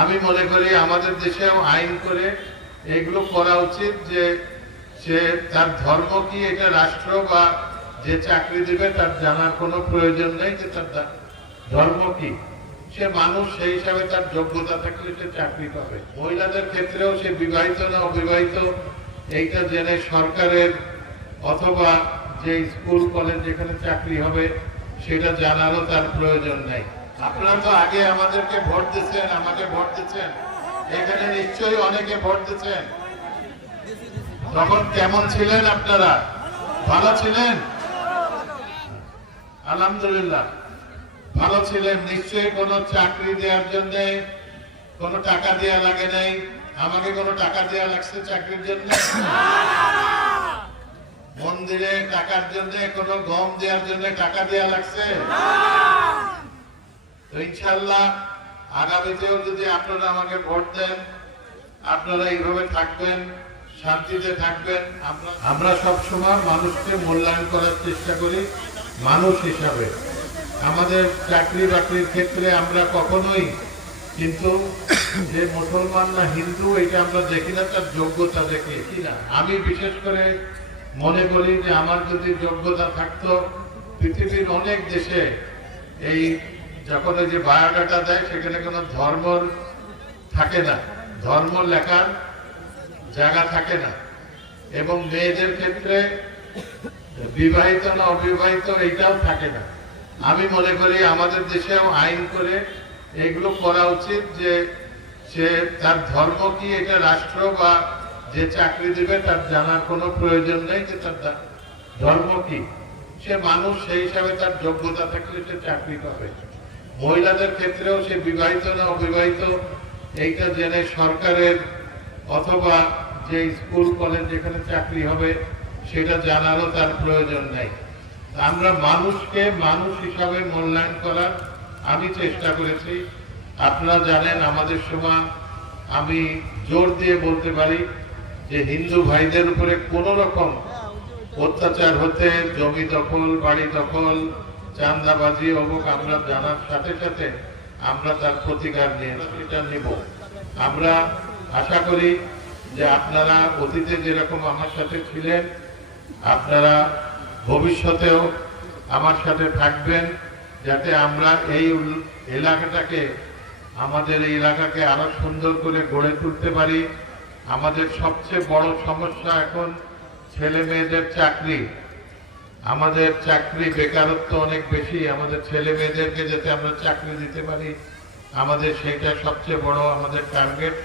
আমি মনে করি আমাদের দেশেও আইন করে এগুলো করা উচিত যে সে তার ধর্ম কি এটা রাষ্ট্র বা যে চাকরি দিবে তার জানার কোনো প্রয়োজন নেই যে তার ধর্ম কি। সে মানুষ, সেই হিসাবে তার যোগ্যতা থাকলে সে চাকরি পাবে। মহিলাদের ক্ষেত্রেও সে বিবাহিত না অবিবাহিত এইটা জেনে সরকারের অথবা যে স্কুল কলেজ যেখানে চাকরি হবে সেটা জানারও তার প্রয়োজন নেই। আপনারা তো আগে আমাদেরকে ভোট দিচ্ছেন, আমাকে ভোট দিচ্ছেন, এখানে নিশ্চয়ই অনেকে ভোট দিচ্ছেন। তখন কেমন ছিলেন আপনারা? ভালো ছিলেন? আলহামদুলিল্লাহ ভালো ছিলেন। নিশ্চয়ই কোনো চাকরি দেওয়ার জন্য কোনো টাকা দেওয়া লাগে নাই। আমাকে কোনো টাকা দেওয়া লাগছে চাকরির জন্য? মন্দিরে টাকার জন্য, কোনো গম দেওয়ার জন্য টাকা দেওয়া লাগছে? তো ইনশাআল্লাহ আগামীতেও যদি আপনারা আমাকে ভোট দেন, আপনারা এইভাবে থাকবেন, শান্তিতে থাকবেন। আমরা সবসময় মানুষকে মূল্যায়ন করার চেষ্টা করি মানুষ হিসাবে। আমাদের চাকরি বাকরির ক্ষেত্রে আমরা কখনোই কিন্তু যে মুসলমান না হিন্দু এটা আমরা দেখি না, তার যোগ্যতা দেখি কিনা। আমি বিশেষ করে মনে করি যে আমার যদি যোগ্যতা থাকতো, পৃথিবীর অনেক দেশে এই যখন যে বায়োডাটা দেয় সেখানে কোনো ধর্ম থাকে না, ধর্ম লেখার জায়গা থাকে না, এবং মেয়েদের ক্ষেত্রে বিবাহিত না অবিবাহিত এইটাও থাকে না। আমি মনে করি আমাদের দেশেও আইন করে এগুলো করা উচিত যে সে তার ধর্ম কি এটা রাষ্ট্র বা যে চাকরি দিবে তার জানার কোনো প্রয়োজন নেই যে তার ধর্ম কি। সে মানুষ, সেই হিসাবে তার যোগ্যতা থাকলে সে চাকরি পাবে। মহিলাদের ক্ষেত্রেও সে বিবাহিত না অবিবাহিত এইটা জেনে সরকারের অথবা যে স্কুল কলেজ যেখানে চাকরি হবে সেটা জানারও তার প্রয়োজন নেই। আমরা মানুষকে মানুষ হিসাবে মূল্যায়ন করার আমি চেষ্টা করেছি। আপনারা জানেন আমাদের সময় আমি জোর দিয়ে বলতে পারি যে হিন্দু ভাইদের উপরে কোন রকম অত্যাচার হতে, জমি দখল, বাড়ি দখল, চাঁদাবাজি অমুক আমরা জানার সাথে সাথে আমরা তার প্রতিকার নিয়ে এটা নিব। আমরা আশা করি যে আপনারা অতীতে যেরকম আমার সাথে ছিলেন আপনারা ভবিষ্যতেও আমার সাথে থাকবেন, যাতে আমরা এই এলাকাটাকে, আমাদের এই এলাকাকে আরো সুন্দর করে গড়ে তুলতে পারি। আমাদের সবচেয়ে বড় সমস্যা এখন ছেলে মেয়েদের চাকরি। আমাদের চাকরি বেকারত্ব অনেক বেশি। আমাদের ছেলে মেয়েদেরকে যাতে আমরা চাকরি দিতে পারি, আমাদের সেটা সবচেয়ে বড় আমাদের টার্গেট।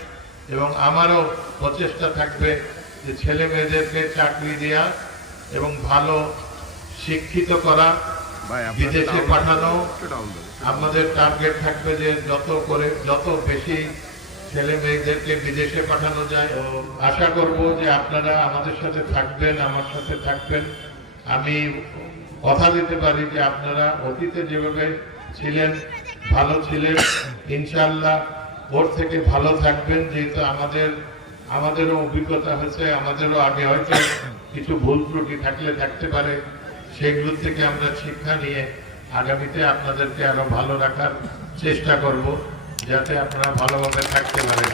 এবং আমারও প্রচেষ্টা থাকবে যে ছেলে মেয়েদেরকে চাকরি দেওয়া এবং ভালো শিক্ষিত করা, বিদেশে পাঠানো। আমাদের টার্গেট থাকবে যে যত বেশি ছেলে মেয়েদেরকে বিদেশে পাঠানো যায়। আশা করব যে আপনারা আমাদের সাথে থাকবেন, আমার সাথে থাকবেন। আমি কথা দিতে পারি যে আপনারা অতীতে যেভাবে ছিলেন, ভালো ছিলেন, ইনশাআল্লাহ ওর থেকে ভালো থাকবেন। যেহেতু আমাদেরও অভিজ্ঞতা হয়েছে, আমাদেরও আগে হয়তো কিছু ভুল ত্রুটি থাকতে পারে, সেগুলোর থেকে আমরা শিক্ষা নিয়ে আগামীতে আপনাদেরকে আরো ভালো রাখার চেষ্টা করব, যাতে আপনারা ভালোভাবে থাকতে পারেন।